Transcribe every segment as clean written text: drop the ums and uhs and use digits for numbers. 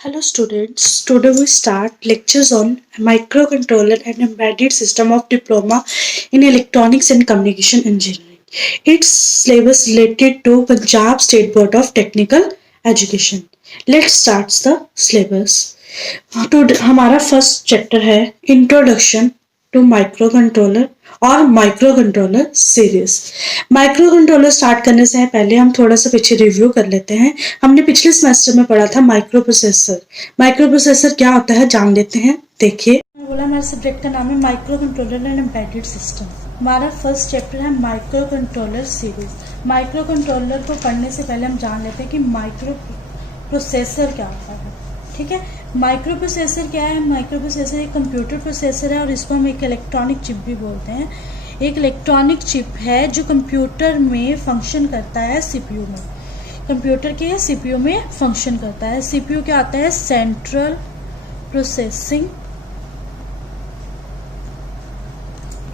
Hello students, today we start lectures on microcontroller and embedded system of diploma in electronics and communication engineering. It's syllabus related to Punjab State Board of Technical Education. Let's start the syllabus. तो हमारा first chapter है introduction to micro controller और micro controller series. Micro controller start करने से पहले हम थोड़ा सा पीछे रिव्यू कर लेते हैं। हमने पिछले सेमेस्टर में पढ़ा था माइक्रो प्रोसेसर। माइक्रो प्रोसेसर क्या होता है जान लेते हैं। देखिए, बोला हमारे सब्जेक्ट का नाम है micro controller and embedded system. हमारा फर्स्ट चैप्टर है micro controller series. Micro controller को पढ़ने से पहले हम जान लेते हैं कि माइक्रो प्रोसेसर क्या होता है। ठीक है, माइक्रो प्रोसेसर क्या है? माइक्रो प्रोसेसर एक कंप्यूटर प्रोसेसर है और इसको हम एक इलेक्ट्रॉनिक चिप भी बोलते हैं। एक इलेक्ट्रॉनिक चिप है जो कंप्यूटर में फंक्शन करता है सीपीयू में। कंप्यूटर के सीपीयू में फंक्शन करता है। सीपीयू क्या आता है? Central processing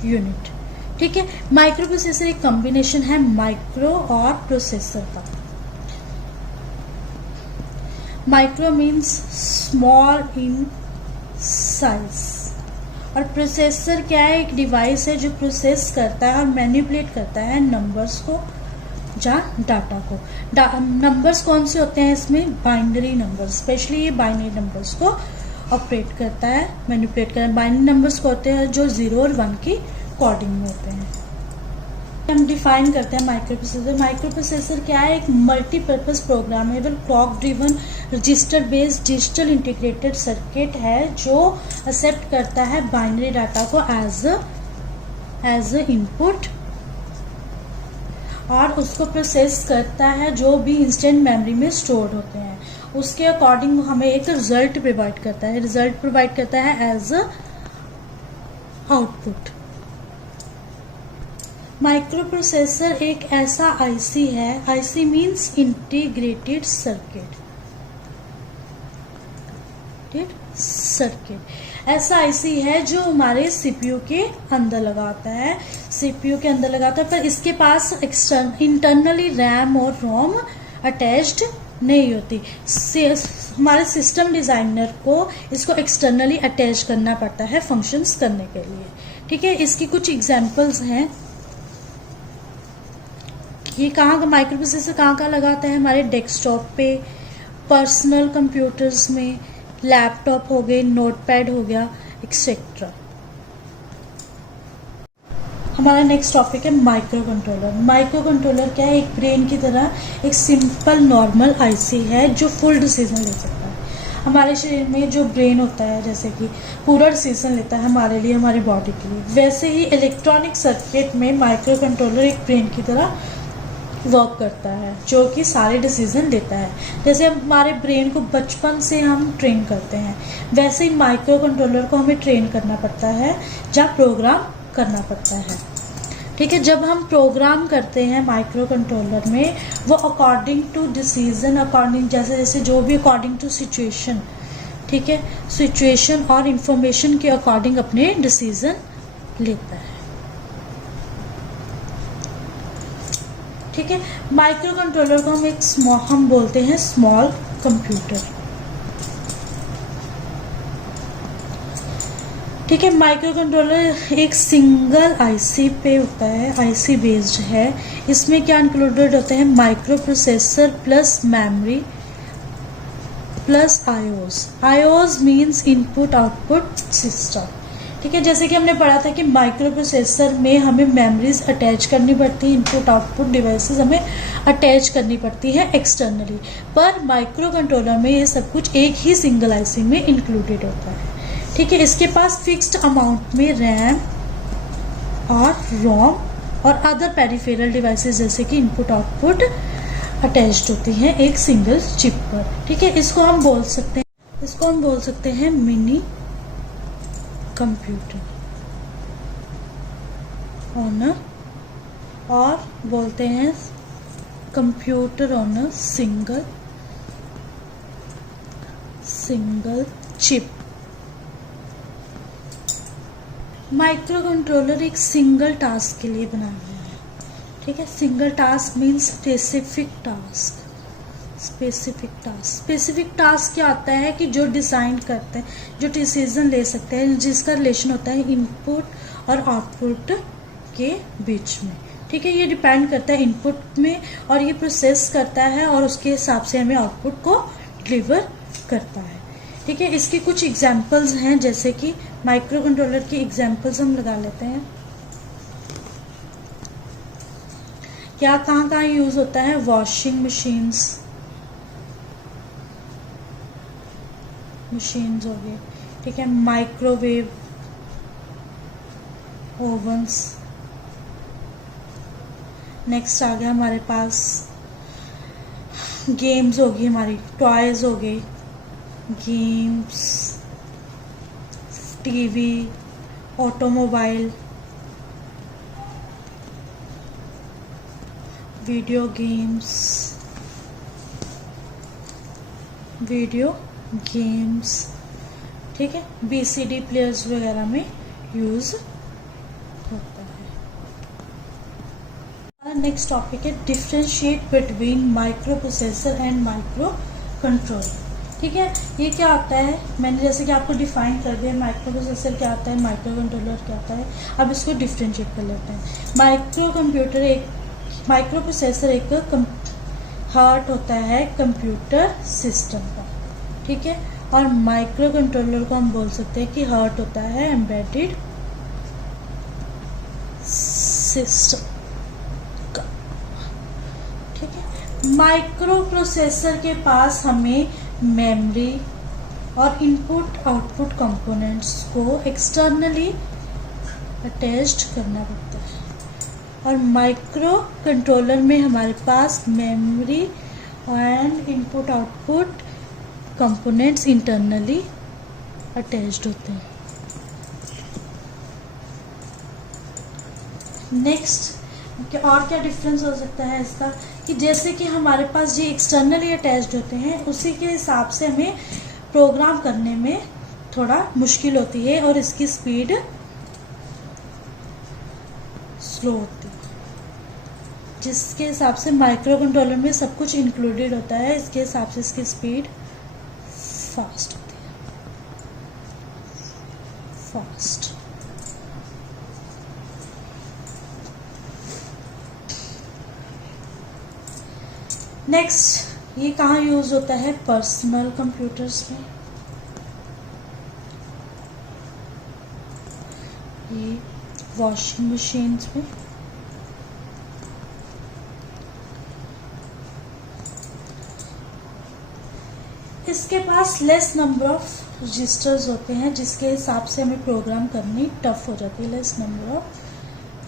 unit. ठीक है, माइक्रो प्रोसेसर एक कॉम्बिनेशन है माइक्रो और प्रोसेसर का। Micro means small in size और प्रोसेसर क्या है? एक डिवाइस है जो प्रोसेस करता है और मैनिपुलेट करता है नंबर्स को या डाटा को। नंबर्स कौन से होते हैं इसमें? Binary numbers. स्पेशली ये बाइनरी नंबर्स को ऑपरेट करता है, मैनिपुलेट करता है। बाइनरी नंबर्स को होते हैं जो 0 और 1 की कोडिंग में होते हैं। हम डिफाइन करते हैं माइक्रो प्रोसेसर। माइक्रो प्रोसेसर क्या है? एक multipurpose programmable clock driven register based digital integrated circuit है जो एक्सेप्ट करता है बाइनरी डाटा को एज अ इनपुट और उसको प्रोसेस करता है जो भी इंस्टेंट मेमोरी में स्टोर होते हैं। उसके अकॉर्डिंग हमें एक रिजल्ट प्रोवाइड करता है। रिजल्ट प्रोवाइड करता है as a output. Micro processor एक ऐसा आईसी है, आईसी मीन्स इंटीग्रेटेड सर्किट। ऐसा आईसी है जो हमारे सीपीयू के अंदर लगाता है। सीपीयू के अंदर लगाता है पर इसके पास इंटरनली रैम और रोम अटैच्ड नहीं होती। हमारे सिस्टम डिजाइनर को इसको एक्सटर्नली अटैच करना पड़ता है फंक्शंस करने के लिए। ठीक है, इसकी कुछ एग्जांपल्स हैं। ये कहाँ का माइक्रो प्रोसेसर कहाँ लगाता है? हमारे डेस्कटॉप पे, पर्सनल कंप्यूटर्स में, लैपटॉप हो गए, नोटपैड हो गया, एक्सेट्रा। हमारा नेक्स्ट टॉपिक है माइक्रो कंट्रोलर। माइक्रो कंट्रोलर क्या है? एक ब्रेन की तरह एक सिंपल नॉर्मल आईसी है जो फुल डिसीजन ले सकता है। हमारे शरीर में जो ब्रेन होता है जैसे कि पूरा डिसीजन लेता है हमारे लिए, हमारी बॉडी के लिए, वैसे ही इलेक्ट्रॉनिक सर्किट में माइक्रो कंट्रोलर एक ब्रेन की तरह वर्क करता है जो कि सारे डिसीजन लेता है। जैसे हमारे ब्रेन को बचपन से हम ट्रेन करते हैं वैसे ही माइक्रो कंट्रोलर को हमें ट्रेन करना पड़ता है या प्रोग्राम करना पड़ता है। ठीक है, जब हम प्रोग्राम करते हैं माइक्रो कंट्रोलर में वो अकॉर्डिंग टू डिसीजन, अकॉर्डिंग जैसे जो भी अकॉर्डिंग टू सिचुएशन, ठीक है, सिचुएशन और इंफॉर्मेशन के अकॉर्डिंग अपने डिसीजन लेता है। ठीक है, माइक्रो कंट्रोलर को हम बोलते हैं स्मॉल कंप्यूटर। ठीक है, माइक्रो कंट्रोलर एक सिंगल आईसी पे होता है, आईसी बेस्ड है। इसमें क्या इंक्लूडेड होते हैं? Micro processor plus memory plus iOS. IOS means input output system. ठीक है, जैसे कि हमने पढ़ा था कि माइक्रो प्रोसेसर में हमें मेमोरीज अटैच करनी पड़ती है, इनपुट आउटपुट डिवाइसेस हमें अटैच करनी पड़ती है एक्सटर्नली, पर माइक्रो कंट्रोलर में ये सब कुछ एक ही सिंगल आईसी में इंक्लूडेड होता है। ठीक है, इसके पास फिक्स्ड अमाउंट में रैम और रोम और अदर पेरिफेरल डिवाइसेस जैसे कि इनपुट आउटपुट अटैच्ड होती हैं एक सिंगल चिप पर। ठीक है, इसको हम बोल सकते हैं मिनी कंप्यूटर ऑन और बोलते हैं computer on a single chip. Micro controller एक सिंगल टास्क के लिए बनाया गया है। ठीक है, single task means specific task. Specific task क्या आता है कि जो डिज़ाइन करते हैं, जो डिसीजन ले सकते हैं, जिसका रिलेशन होता है इनपुट और आउटपुट के बीच में। ठीक है, ये डिपेंड करता है इनपुट में और ये प्रोसेस करता है और उसके हिसाब से हमें आउटपुट को डिलीवर करता है। ठीक है, इसके कुछ एग्जांपल्स हैं, जैसे कि माइक्रो कंट्रोलर की एग्जांपल्स हम लगा लेते हैं। क्या कहाँ कहाँ यूज होता है? वॉशिंग मशीन्स हो गए। ठीक है, माइक्रोवेव ओवंस। नेक्स्ट आ गया हमारे पास गेम्स होगी, हमारी टॉयज हो गई, games, TV, automobile, video games. ठीक है, बीसीडी प्लेयर्स वगैरह में यूज होता है। नेक्स्ट टॉपिक है differentiate between microprocessor and micro controller. ठीक है, ये क्या होता है, मैंने जैसे कि आपको डिफाइन कर दिया, माइक्रो प्रोसेसर क्या होता है, माइक्रो कंट्रोलर क्या होता है। अब इसको डिफ्रेंशिएट कर लेते हैं। माइक्रो प्रोसेसर एक हार्ट होता है कंप्यूटर सिस्टम का। ठीक है, और माइक्रो कंट्रोलर को हम बोल सकते हैं कि हार्ट होता है एम्बेडेड सिस्टम का। ठीक है, माइक्रो प्रोसेसर के पास हमें मेमोरी और इनपुट आउटपुट कंपोनेंट्स को एक्सटर्नली अटैच्ड करना पड़ता है, और माइक्रो कंट्रोलर में हमारे पास memory and input output components internally attached होते हैं। नेक्स्ट और क्या डिफरेंस हो सकता है इसका, कि जैसे कि हमारे पास ये एक्सटर्नली अटैच्ड होते हैं, उसी के हिसाब से हमें प्रोग्राम करने में थोड़ा मुश्किल होती है और इसकी स्पीड स्लो होती है। जिसके हिसाब से माइक्रो कंट्रोलर में सब कुछ इंक्लूडेड होता है, इसके हिसाब से इसकी स्पीड फास्ट होती है, फास्ट। नेक्स्ट, ये कहाँ यूज होता है? पर्सनल कंप्यूटर्स में, ये वॉशिंग मशीन्स में, इसके पास लेस नंबर ऑफ रजिस्टर्स होते हैं, जिसके हिसाब से हमें प्रोग्राम करनी टफ हो जाती है। लेस नंबर ऑफ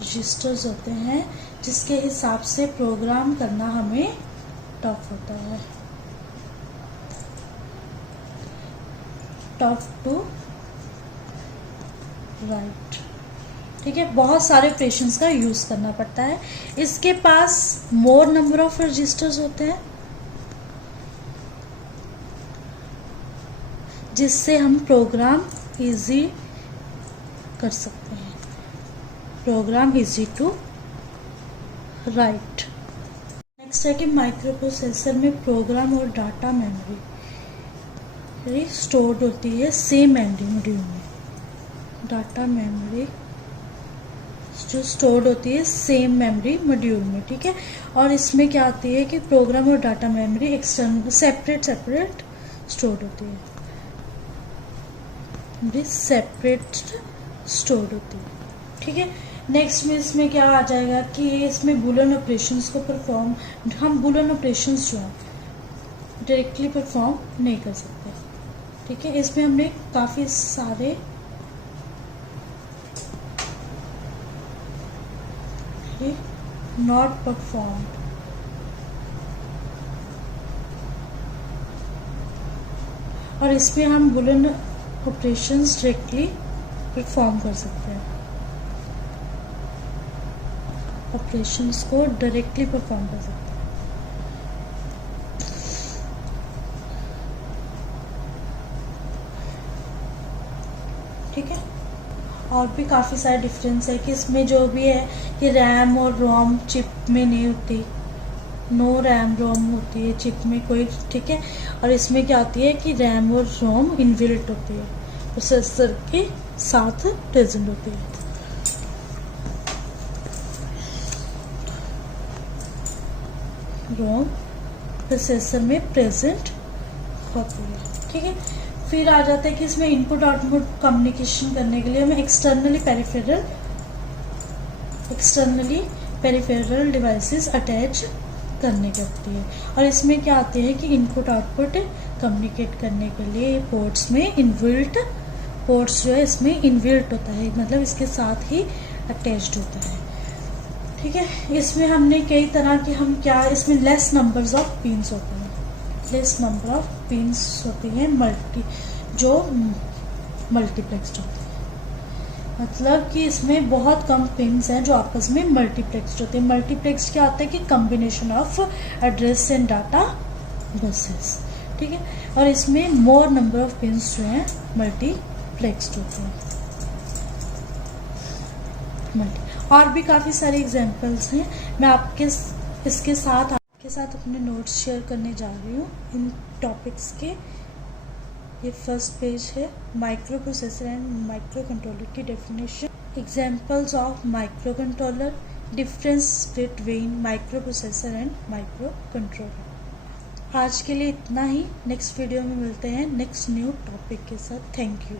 रजिस्टर्स होते हैं, जिसके हिसाब से प्रोग्राम करना हमें टफ होता है, टफ टू राइट। ठीक है, बहुत सारे ऑपरेशंस का यूज करना पड़ता है। इसके पास मोर नंबर ऑफ रजिस्टर्स होते हैं, जिससे हम प्रोग्राम इजी कर सकते हैं, program easy to write. Next है कि माइक्रो प्रोसेसर में प्रोग्राम और डाटा मेमोरी स्टोर्ड होती है सेम मेमोरी मॉड्यूल में। डाटा मेमोरी जो स्टोर्ड होती है सेम मेमोरी मॉड्यूल में। ठीक है, और इसमें क्या होती है कि प्रोग्राम और data memory external separate stored होती है, सेपरेट स्टोर्ड होती है। ठीक है, नेक्स्ट में इसमें क्या आ जाएगा कि इसमें बूलियन ऑपरेशंस को हम बूलियन ऑपरेशंस जो है डायरेक्टली परफॉर्म नहीं कर सकते। ठीक है, इसमें हमने काफ़ी सारे नॉट परफॉर्म्ड, और इसमें हम बूलियन ऑपरेशंस डायरेक्टली परफॉर्म कर सकते हैं, ऑपरेशंस को डायरेक्टली परफॉर्म कर सकते हैं। ठीक है, और भी काफ़ी सारे डिफरेंस है कि इसमें जो भी है कि रैम और रोम चिप में नहीं होती, नो रैम रोम होती है चिप में कोई, ठीक है। और इसमें क्या आती है कि रैम और रोम इनबिल्ट होती है, प्रोसेसर के साथ प्रेजेंट होती है। रोम प्रोसेसर में प्रेजेंट होती है, ठीक है। फिर आ जाता है कि इसमें इनपुट आउटपुट कम्युनिकेशन करने के लिए हमें एक्सटर्नली पेरिफेरल डिवाइसेस अटैच करने की होती है। और इसमें क्या आते हैं कि इनपुट आउटपुट कम्युनिकेट करने के लिए पोर्ट्स जो है इसमें इनबिल्ट होता है, मतलब इसके साथ ही अटैच्ड होता है, ठीक है। इसमें हमने कई तरह के इसमें लेस नंबर्स ऑफ पिन्स होते हैं, लेस नंबर ऑफ पिन्स होती हैं जो मल्टीप्लेक्स्ड होती है, मतलब कि इसमें बहुत कम पिन्स हैं जो आपस में मल्टीप्लेक्स्ड होते हैं। मल्टीप्लेक्स्ड क्या होता है कि combination of address and data buses, ठीक है। और इसमें मोर नंबर ऑफ पिन्स जो हैं मल्टीप्लेक्स्ड होते हैं। और भी काफ़ी सारे एग्जांपल्स हैं, मैं इसके साथ अपने नोट्स शेयर करने जा रही हूँ इन टॉपिक्स के। ये फर्स्ट पेज है, microprocessor and microcontroller की definition, examples of microcontroller, difference between microprocessor and microcontroller. आज के लिए इतना ही, नेक्स्ट वीडियो में मिलते हैं नेक्स्ट न्यू टॉपिक के साथ। Thank you.